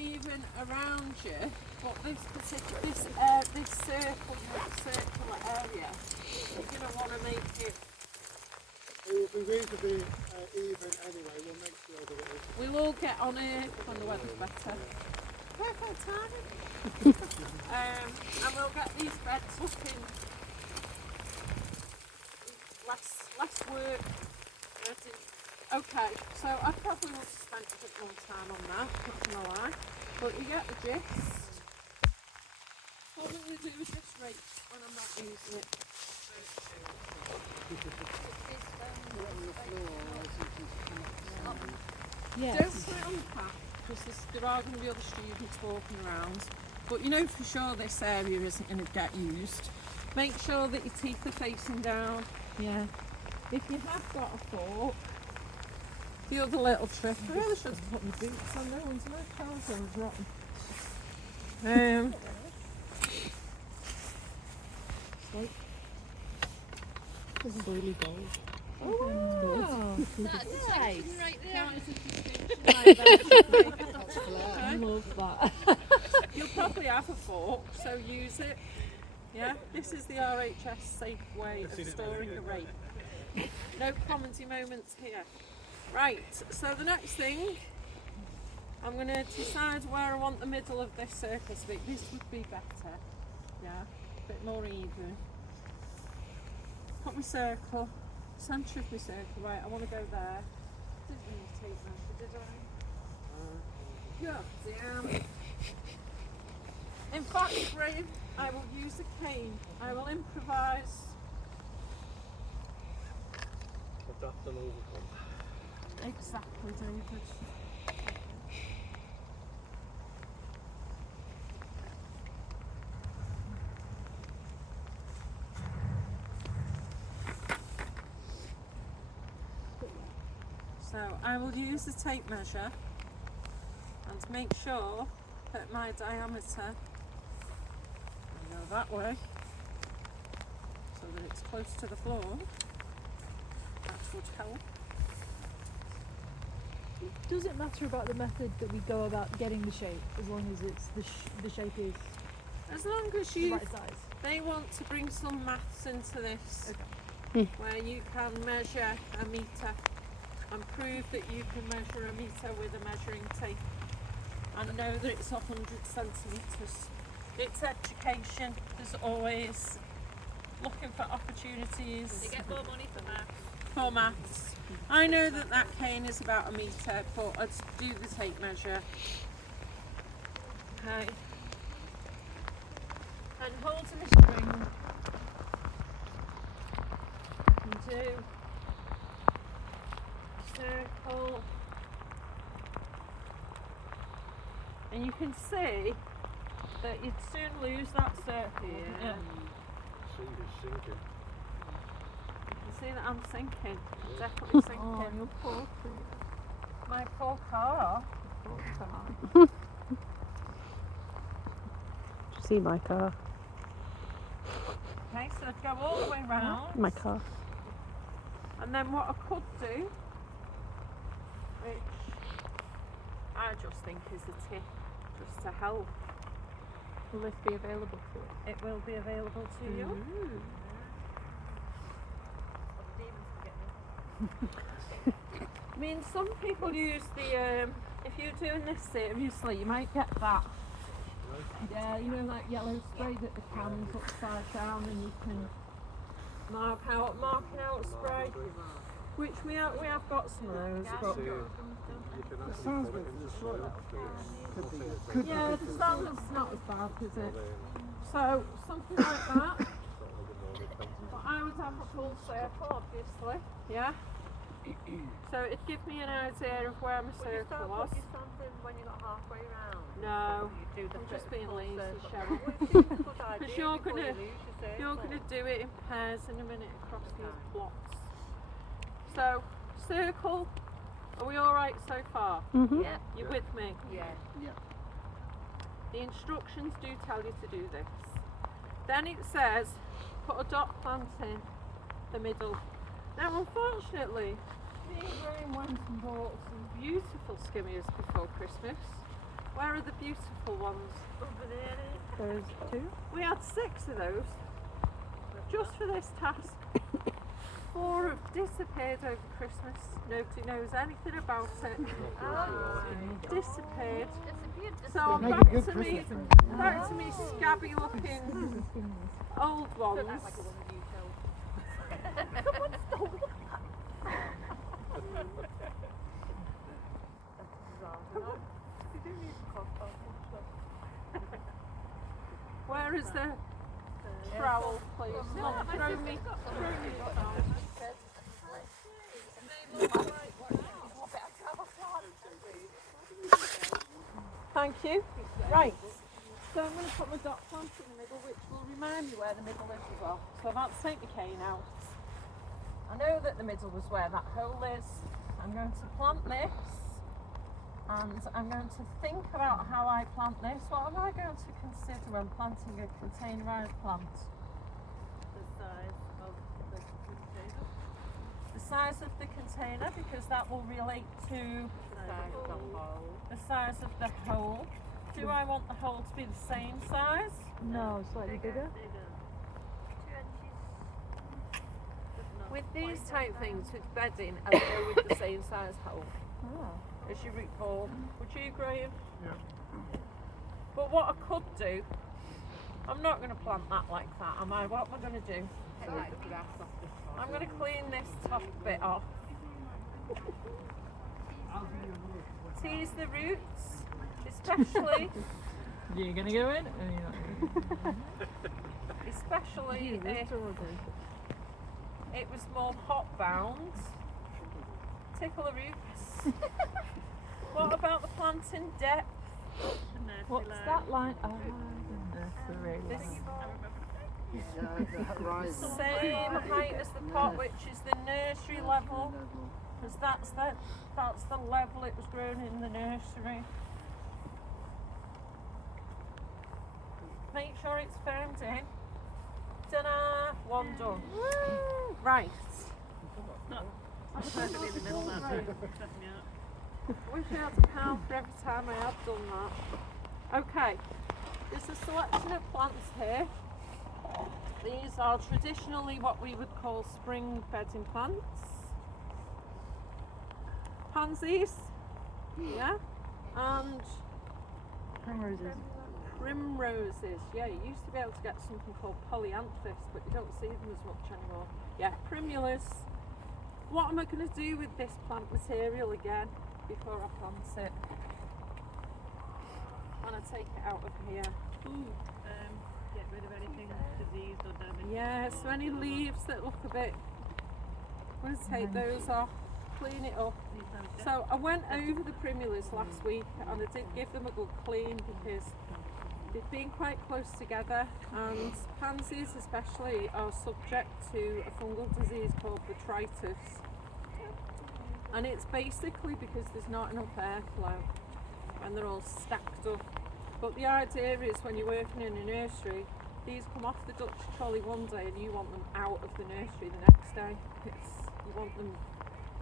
uneven around you, but this particular, this circular area, you're going to want to make it. It will be reasonably even anyway. We'll make sure that it is. We'll all get on here when the weather's better. Perfect timing. And we'll get these beds looking less work. Okay, so I probably would have spent a bit more time on that, not gonna lie. But you get the gist. What will we do with this rake when I'm not using it? Yes. Don't put it on the path, because there are going to be other students walking around. But you know for sure this area isn't going to get used. Make sure that your teeth are facing down. Yeah. If you have got a fork, the other little trick, I really should have put my boots on, no one's my trousers rotten. This is really gold. Oh, wow. That's nice. Right there. Count as a distinction like that. That's flat. I love that. You'll probably have a fork, so use it. Yeah, this is the RHS safe way of storing a rake. No commenty moments here. Right, so the next thing, I'm going to decide where I want the middle of this circle to be. This would be better. Yeah, a bit more even. Got my circle, centre of my circle. Right, I want to go there. Didn't really take that, did I? God damn. In fact, Graham, I will use a cane. I will improvise. Adapt and overcome. Exactly, David. So I will use the tape measure and make sure that my diameter will go that way so that it's close to the floor. That would help. Does it matter about the method that we go about getting the shape, as long as it's the shape is As long as the you, right size? they want to bring some maths into this, Okay. where you can measure a metre and prove that you can measure a metre with a measuring tape and know that it's 100 centimetres. It's education, there's always looking for opportunities. They get more money for maths. For maths. I know that that cane is about a metre, but I'd do the tape measure. Okay. And holding the string, I can do circle. And you can see that you'd soon lose that circle. wouldn't you? Sinking. You can see that I'm sinking. I'm definitely sinking. Oh, your poor thing. My poor car. Did you see my car? Okay, so I'd go all the way round. My car. And then what I could do, which I just think is a tip, just to help, Will this be available to us? it will be available to you. I mean, some people use the, if you're doing this seriously, you might get that. Yeah, you know, like yellow spray that the can's upside down and you can marking out spray, which we have got some of those. But It sounds a bit slow. Could be. yeah, the standard's not as bad, is it? So, something like that. But I would have a full circle, obviously. Yeah? So it'd give me an idea of where my circle was. something when you're not halfway round. No, You do the I'm just being full lazy, circle. Cheryl. Well, it's a good idea Because you're before gonna, you lose your circle. you're gonna do it in pairs in a minute across these blocks. So, circle. Are we all right so far? Mm-hmm. Yeah. You with me? Yeah. The instructions do tell you to do this. Then it says, put a dot plant in the middle. Now, unfortunately, me and Graham went and bought some beautiful skimmiers before Christmas. Where are the beautiful ones? There's 2. We had 6 of those just for this task. 4 have disappeared over Christmas. Nobody knows anything about it. Disappeared. So I'm Make a back good to me, Christmas. back to me scabby looking old ones. Where is the trowel, please? Not throw me down. Thank you. Right. So I'm going to put my dot plant in the middle, which will remind me where the middle is as well. So I've had to take my cane out. I know that the middle was where that hole is. I'm going to plant this, and I'm going to think about how I plant this. What am I going to consider when planting a containerised plant? The size of the container. The size of the container, because that will relate to Size of the hole. the size of the hole. Do I want the hole to be the same size? No, slightly bigger. 2 inches. With these type things, with bedding, I go with the same size hole Oh. as your root ball. Would you, Graham? Yeah. But what I could do, I'm not going to plant that like that, am I? What am I going to do? Take the grass off the top. I'm going to clean this top bit off. Tease the roots, especially, You're gonna go in? Or you're not gonna especially if it was more pot bound. Tickle the roots. What about the planting depth? What's that line? Oh, nursery This Right. same height as the pot, which is the nursery level, because that's the level it was grown in the nursery. Make sure it's firmed in. Ta-da! One done. Right. That's perfectly in the middle now. Stress me out. I wish I had a pound for every time I had done that. Okay, there's a selection of plants here. These are traditionally what we would call spring bedding plants. Pansies, yeah, and primroses. primroses. Yeah, you used to be able to get something called polyanthus, but you don't see them as much anymore. Yeah, primulas. What am I going to do with this plant material again before I plant it? When I take it out of here. Get rid of anything diseased or damaged. Yeah, so any leaves that look a bit, I'm going to take those off, clean it up. So I went over the primulas last week and I did give them a good clean because they've been quite close together, and pansies especially are subject to a fungal disease called botrytis, and it's basically because there's not enough airflow and they're all stacked up. But the idea is when you're working in a nursery, these come off the Dutch trolley one day and you want them out of the nursery the next day. You want them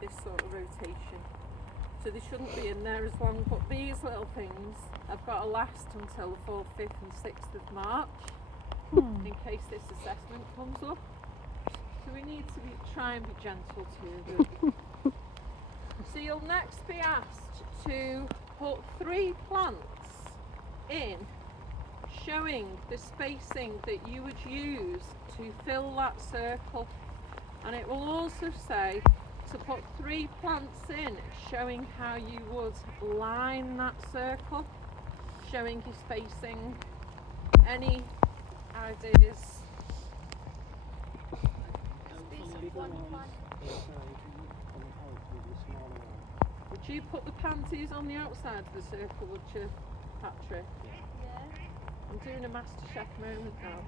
this sort of rotation. So they shouldn't be in there as long, but these little things have got to last until the 4th, 5th and 6th of March in case this assessment comes up. So we need to try and be gentle to them. So you'll next be asked to put 3 plants in showing the spacing that you would use to fill that circle, and it will also say to put 3 plants in showing how you would line that circle, showing your spacing. Any ideas? Would you put the panties on the outside of the circle, would you, Patrick? I'm doing a MasterChef moment now.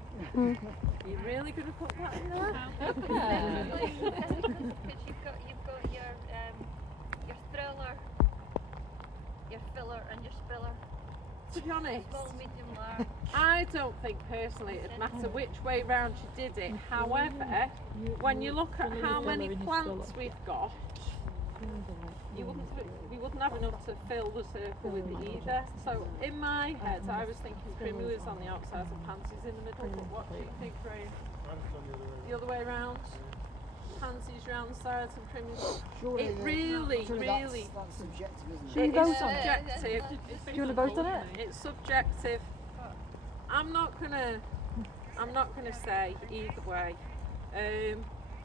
Are you really going to put that in there? Because you've got your thriller, your filler and your spiller. To be honest, Small, medium, large. I don't think personally it'd matter which way round you did it. However, when you look at how many plants we've got, we wouldn't have enough to fill the circle with it either. So in my head, I was thinking Primrose on the outside and Pansies in the middle. But what do you think, Graham? The other way around. Pansies round the sides and Primrose. It really. That's subjective, isn't Should we it? vote It's on it? subjective. Do you want to vote on it? It's subjective. I'm not gonna say either way.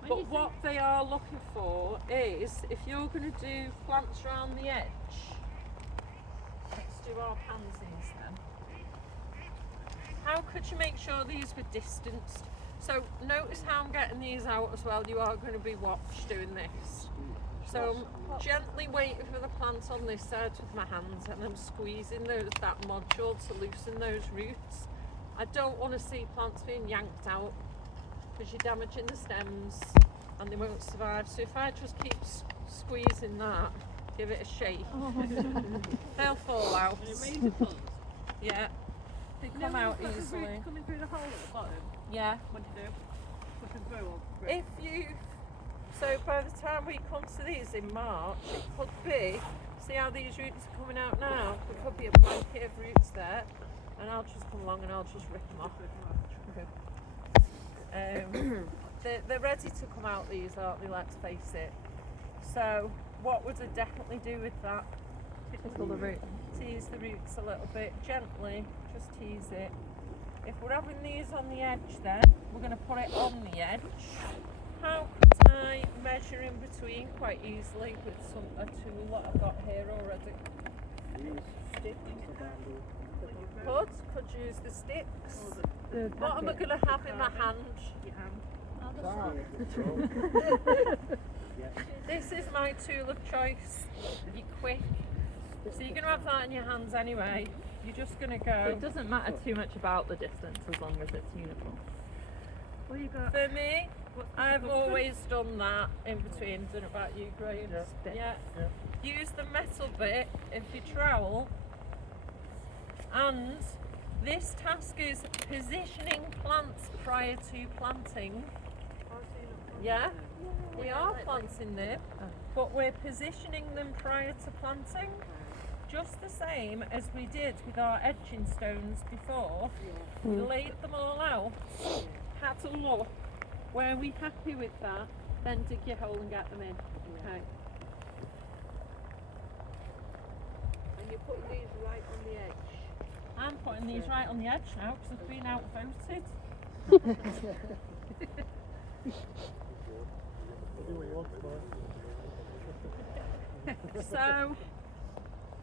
But what they are looking for is, if you're going to do plants around the edge, let's do our pansies then. How could you make sure these were distanced? So notice how I'm getting these out as well. You are going to be watched doing this. So I'm gently waiting for the plants on this side with my hands, and I'm squeezing that module to loosen those roots. I don't want to see plants being yanked out, because you're damaging the stems and they won't survive. So if I just keep squeezing that, give it a shake, they'll fall out. And it made the plants. Yeah, they You know come when out you've got the easily. roots coming through the hole at the bottom? Yeah. What do you do? Push them through or If you, so by the time we come to these in March, it could be, see how these roots are coming out now? There could be a blanket of roots there, and I'll just come along and I'll just rip them off. They're ready to come out, these, aren't they? Let's face it. So what would I definitely do with that? Tickle the root. Tease the roots a little bit, gently, just tease it. If we're having these on the edge then, we're going to put it on the edge. How could I measure in between quite easily with a tool that I've got here already? Could use the sticks. What am I going to have in my hand? your hand? This is my tool of choice. You're quick. So you're going to have that in your hands anyway. You're just going to go. It doesn't matter too much about the distance as long as it's uniform. What you got? For me, I've always done that in between. Don't know about you, Graham. Yeah. Yeah. Use the metal bit of your trowel, and this task is positioning plants prior to planting. Yeah, we are planting them, but we're positioning them prior to planting, just the same as we did with our edging stones before. We laid them all out, had a look. Were we happy with that? Then dig your hole and get them in. Okay. And you're putting these right on the edge. I'm putting these right on the edge now because I've been outvoted. Do what you want for it. So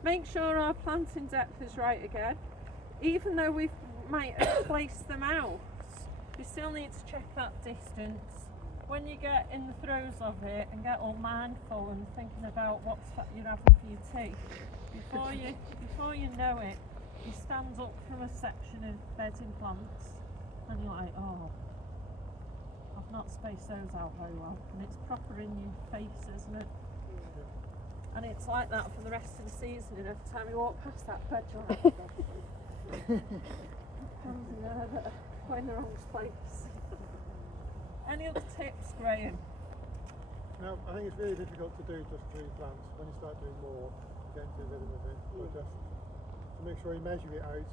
make sure our planting depth is right again. Even though we might have placed them out, you still need to check that distance. When you get in the throes of it and get all mindful and thinking about what you're having for your tea, before you know it, you stand up from a section of bedding plants and you're like, oh, I've not spaced those out very well. And it's proper in your face, isn't it? And it's like that for the rest of the season, and every time you walk past that bed, you're like, plants in there that are going the wrong place. Any other tips, Graham? No, I think it's really difficult to do just 3 plants. When you start doing more, you get into the rhythm of it. But just to make sure you measure it out.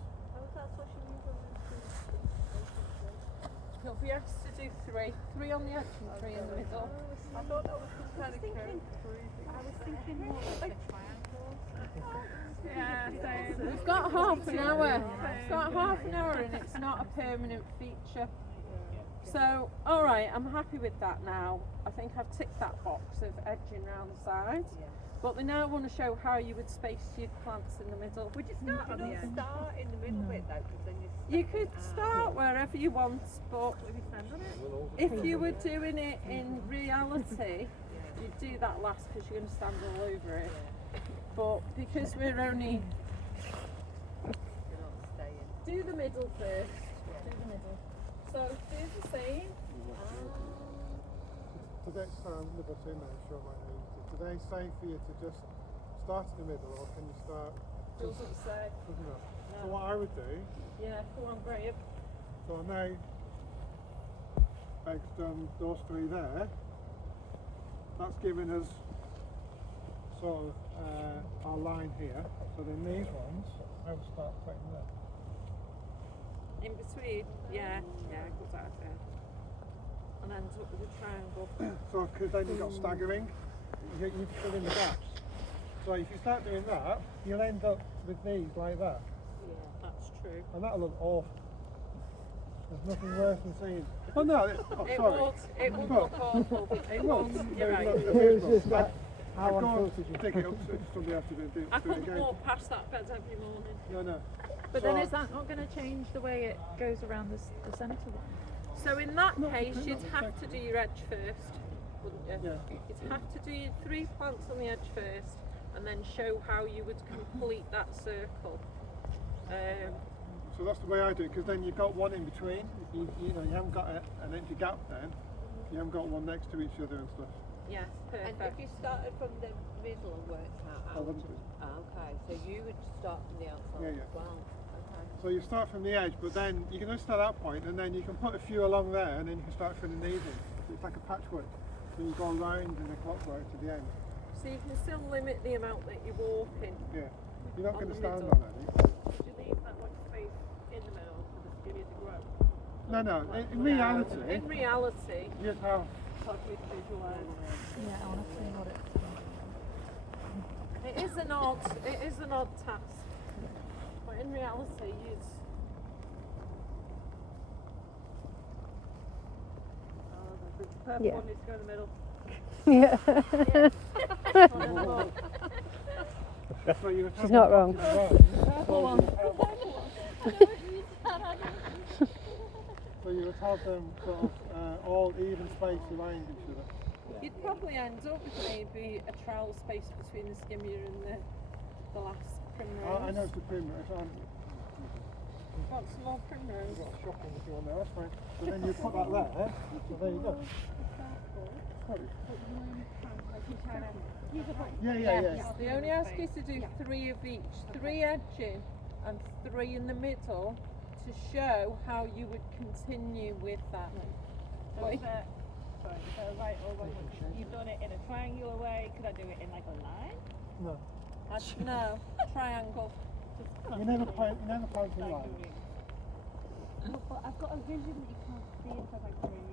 You'll be asked to do 3. 3 on the edge and 3 in the middle. I thought that was some kind of curve. I was thinking more like a triangle. Yeah, so we've got half an hour. It's got half an hour and it's not a permanent feature. So, alright, I'm happy with that now. I think I've ticked that box of edging round the sides. But we now want to show how you would space your plants in the middle. Would you start on the edge? Start in the middle bit though, because then You could start wherever you want, but if you were doing it in reality, you'd do that last because you're going to stand all over it. But because we're only... Do the middle first. Do the middle. So do the same. Do they, sorry, I'm never seen that, sure my name. Do they say for you to just start in the middle, or can you start? Doesn't say. Doesn't it? No. So what I would do, Yeah, come on, Graham. so I know Meg's done those 3 there. That's giving us sort of our line here. So then these ones, I would start putting there. In between, yeah, good idea. And ends up with a triangle. So because then you've got staggering, you need to fill in the gaps. So if you start doing that, you'll end up with these like that. Yeah, that's true. And that'll look awful. There's nothing worse than seeing. Oh no, It sorry. would look awful. It Look, would, you're it right. looks It was abysmal. just that, I'd how go and unfiltered you dig it up so somebody has to do I it couldn't again. walk past that bed every morning. No. But So- then is that not going to change the way it goes around the centre line? So in that case, you'd have to do your edge first, wouldn't you? Yeah. You'd have to do your 3 plants on the edge first, and then show how you would complete that circle. So that's the way I do it, because then you've got one in between. You know, you haven't got an empty gap then. You haven't got one next to each other and stuff. Yeah, And if perfect. you started from the middle and worked I out. wouldn't do. Okay, so you would start from the outside Yeah. as well. Okay. So you start from the edge, but then you can just start that point, and then you can put a few along there, and then you can start filling these in. It's like a patchwork. So you go round in a clockwork to the end. So you can still limit the amount that you walk in. Yeah. You're not On going to the stand middle. on any. Do you leave that like space in the middle for the skinny to grow? No. In reality, In reality, you'd have. How can we visualise? Yeah, I want to see what it's. it is an odd task. But in reality, you'd The purple Yeah. one needs to go in the middle. Yeah. So you would have She's not them wrong. combined, so you would have them sort of all even spaced behind each other. You'd probably end up with maybe a trowel space between the skimmer and the last primrose. I know it's the primrose. Got some more primrose. I've got a shocking if you want there, that's fine. So then you put that there, so there you go. Sorry. Yeah. They only ask you to do 3 of each, 3 edging and 3 in the middle to show how you would continue with that. So What- is there, sorry, is there a right or wrong way? You've done it in a triangular way. Could I do it in like a line? No. No, triangle. You never plant in line. But I've got a vision that you can't see until I dream.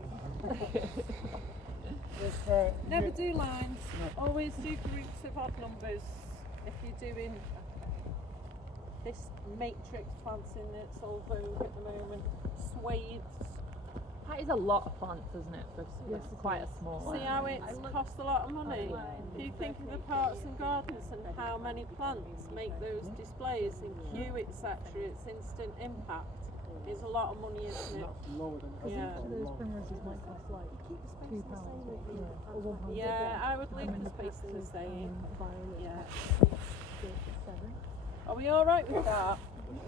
Never do lines. Always do groups of odd numbers. If you're doing this matrix planting that's all vogue at the moment, swathes. That is a lot of plants, isn't it? For quite a small See one. how it's cost a lot of money? If you think of the parks and gardens and how many plants make those displays in queue, etc., it's instant impact. It's a lot of money, isn't it? That's lower than Yeah. Those primroses might cost like £2 or £1. Yeah, I would leave the spacing the same. Violet Yeah. 7. Are we all right with that?